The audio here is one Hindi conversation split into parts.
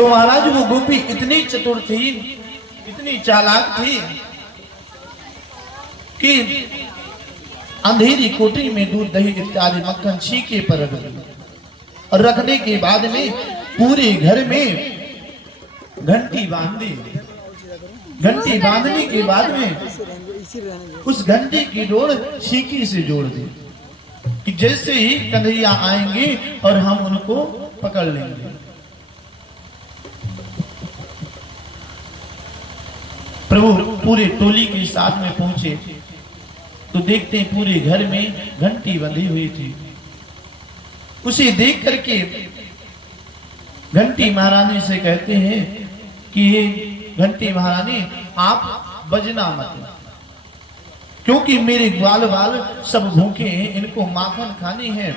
तो महाराज वो गोपी इतनी चतुर थी, इतनी चालाक थी कि अंधेरी कोठरी में दूध दही इत्यादि मक्खन छीके पर रख दी और रखने के बाद में पूरे घर में घंटी बांध दी। घंटी बांधने के बाद में उस घंटी की डोर छीकी से जोड़ दी कि जैसे ही कन्हैया आएंगे और हम उनको पकड़ लेंगे। प्रभु पूरे टोली के साथ में पहुंचे तो देखते हैं पूरे घर में घंटी बंधी हुई थी। उसे देख करके घंटी महारानी से कहते हैं कि घंटी महारानी आप बजना मत, क्योंकि मेरे ग्वाल वाल सब भूखे हैं, इनको माखन खानी है,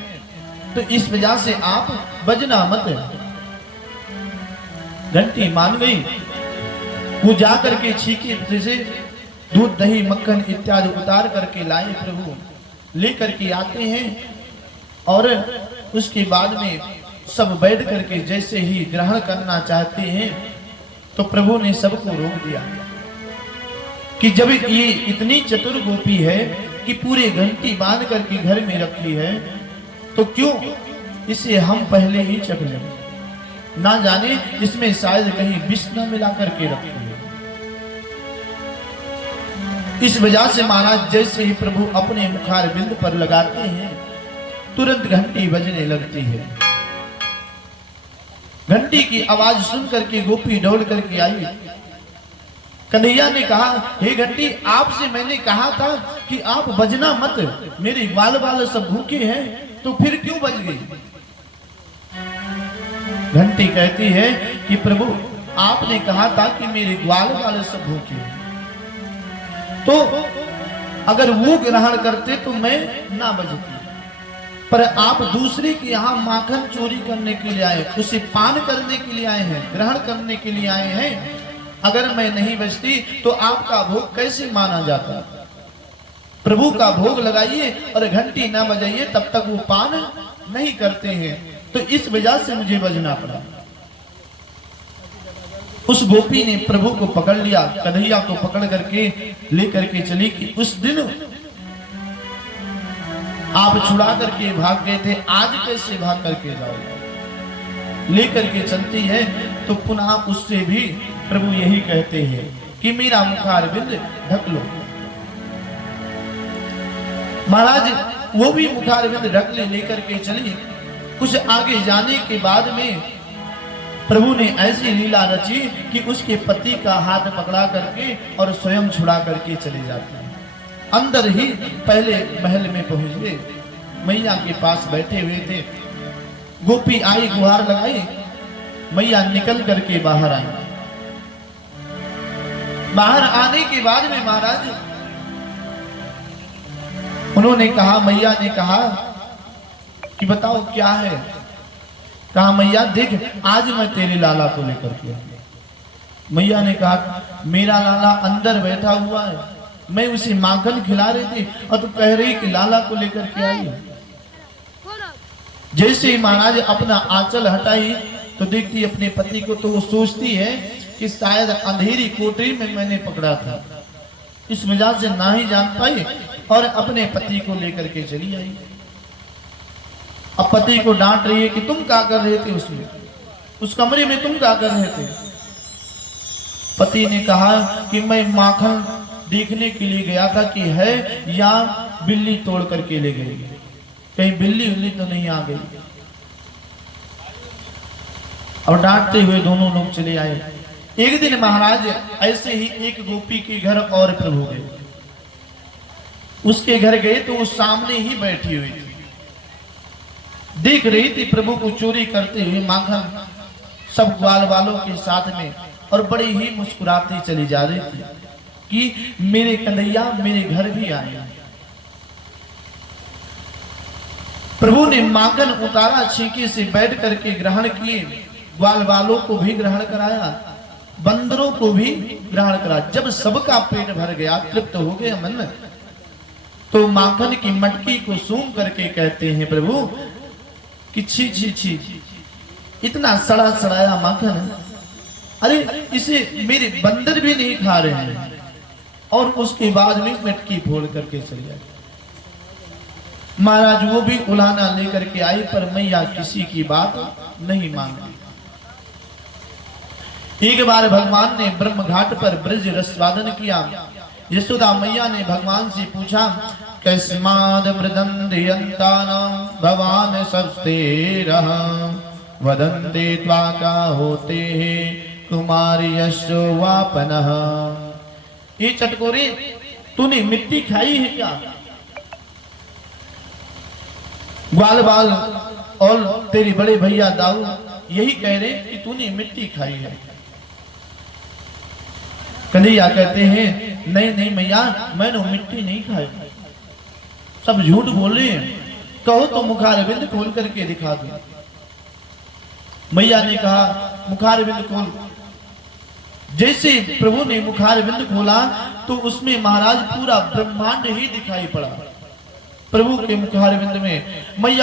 तो इस वजह से आप बजना मत। घंटी मान गई। वो जाकर के छीके से दूध दही मक्खन इत्यादि उतार करके लाए। प्रभु लेकर के आते हैं और उसके बाद में सब बैठ करके जैसे ही ग्रहण करना चाहते हैं तो प्रभु ने सबको रोक दिया कि जब ये इतनी चतुर गोपी है कि पूरे घंटी बांध करके घर में रखी है तो क्यों इसे हम पहले ही चख लें, ना जाने इसमें शायद कहीं विष न मिला करके रखी है। इस वजह से महाराज जैसे ही प्रभु अपने मुखार बिंद पर लगाते हैं तुरंत घंटी बजने लगती है। घंटी की आवाज सुन करके गोपी दौड़ करके आई। कन्हैया ने कहा, हे घंटी, आपसे मैंने कहा था कि आप बजना मत, मेरे ग्वाल वाले सब भूखे हैं, तो फिर क्यों बज गई? घंटी कहती है कि प्रभु आपने कहा था कि मेरे ग्वाल वाले सब भूखे हैं, तो अगर वो ग्रहण करते तो मैं ना बजती, पर आप दूसरे के यहाँ माखन चोरी करने के लिए आए, उसे पान करने के लिए आए हैं, ग्रहण करने के लिए आए हैं। अगर मैं नहीं बजती तो आपका भोग कैसे माना जाता? प्रभु का भोग लगाइए और घंटी ना बजाइए, तब तक वो पान नहीं करते हैं, तो इस वजह से मुझे बजना पड़ा। उस गोपी ने प्रभु को पकड़ लिया, कन्हैया को पकड़ करके लेकर के चली कि उस दिन आप छुड़ा करके भाग गए थे, आज कैसे भाग करके जाओगे? लेकर के चलती है तो पुनः उससे भी प्रभु यही कहते हैं कि मेरा मुखार बिंद ढक लो। महाराज वो भी मुखार बिंद ढक लेकर के चली। कुछ आगे जाने के बाद में प्रभु ने ऐसी लीला रची कि उसके पति का हाथ पकड़ा करके और स्वयं छुड़ा करके चले जाते हैं। अंदर ही पहले महल में पहुंच गए, मैया के पास बैठे हुए थे। गोपी आई, गुहार लगाई, मैया निकल करके बाहर आई। बाहर आने के बाद में महाराज उन्होंने कहा, मैया ने कहा कि बताओ क्या है? कहा, मैया देख, आज मैं तेरे लाला को लेकर के। मैया ने कहा, मेरा लाला अंदर बैठा हुआ है, मैं उसे माखन खिला रही थी और तू कह रही कि लाला को लेकर के आई। जैसे ही महाराज अपना आंचल हटाई तो देखती अपने पति को, तो वो सोचती है कि शायद अंधेरी कोठरी में मैंने पकड़ा था, इस वजह से ना ही जान पाई और अपने पति को लेकर के चली आई। अब पति को डांट रही है कि तुम क्या कर रहे थे उसमें, उस कमरे में तुम क्या कर रहे थे? पति ने कहा कि मैं माखन देखने के लिए गया था कि है या बिल्ली तोड़ करके ले गई, कहीं बिल्ली उल्ली तो नहीं आ गई। और डांटते हुए दोनों लोग चले आए। एक दिन महाराज ऐसे ही एक गोपी के घर और प्रभु गए। उसके घर गए तो वो सामने ही बैठी हुई थी, देख रही थी प्रभु को चोरी करते हुए माखन सब ग्वाल वालों के साथ में, और बड़ी ही मुस्कुराती चली जा रही थी कि मेरे कन्हैया मेरे घर भी आए। प्रभु ने माखन उतारा, छींके से बैठ करके ग्रहण किए, ग्वाल वालों को भी ग्रहण कराया, बंदरों को भी ग्रहण कराया। जब सबका पेट भर गया, तृप्त हो गया मन, तो माखन की मटकी को सूंघ करके कहते हैं प्रभु कि छी छी छी, इतना सड़ा सड़ाया माखन अरे इसे मेरे बंदर भी नहीं खा रहे हैं, और उसके बाद में मटकी फोड़ करके चले जाए। महाराज वो भी उलाहना लेकर के आई, पर मैया किसी की बात नहीं मानी। एक बार भगवान ने ब्रह्म घाट पर ब्रज रसवादन किया। यशोदा मैया ने भगवान से पूछा, कस्माद मृदंदयन्तानां भवान सस्तेरः वदन्ते त्वाका होते हे कुमारी यशोवापनः। ये चटकोरे, तूने मिट्टी खाई है क्या? ग्वाल बाल और तेरे बड़े भैया दाऊ यही कह रहे कि तूने मिट्टी खाई है। कन्हैया कहते हैं, नहीं नहीं मैया, मैंने मिट्टी नहीं खाई, सब झूठ बोल रहे हैं, कहो तो मुखारविंद खोल करके दिखा दो। मैया ने कहा, मुखारविंद खोल। जैसे प्रभु ने मुखारविंद खोला तो उसमें महाराज पूरा ब्रह्मांड ही दिखाई पड़ा। प्रभु के मुखारविंद में मैया